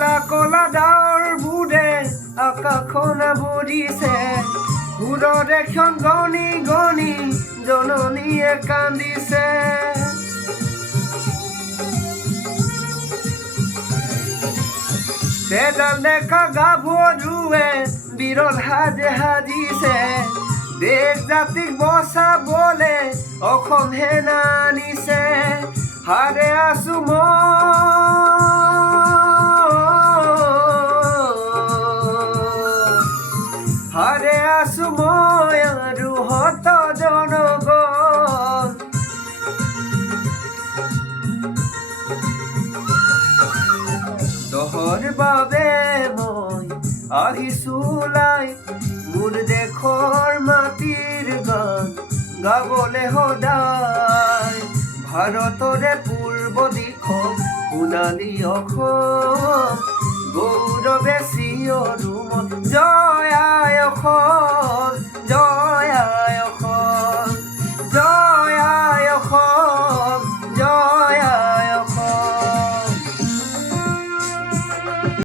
কলা কলা ডাৱৰ বোৰে আকাশখন আৱৰিছে, সুৰৰ এখন গণি গণি জননীয়ে কান্দিছে। তেডাল দেখা গাভৰুৱে বিৰল সাজে সাজিছে, দেশ জাতিক বচাবলে অসম সেনা আনিছে। হাৰে আছো হাৰে আছো মই আৰু হত জনগণ। তহৰ বাবে মই আহিছো ওলাই, মোৰ দেশৰ মাটিৰ গান গাবলে সদায়। ভাৰতৰে পূৰ্ব দিশত সোণালী অসম, গৌৰৱে চিঞৰো মই জয় আই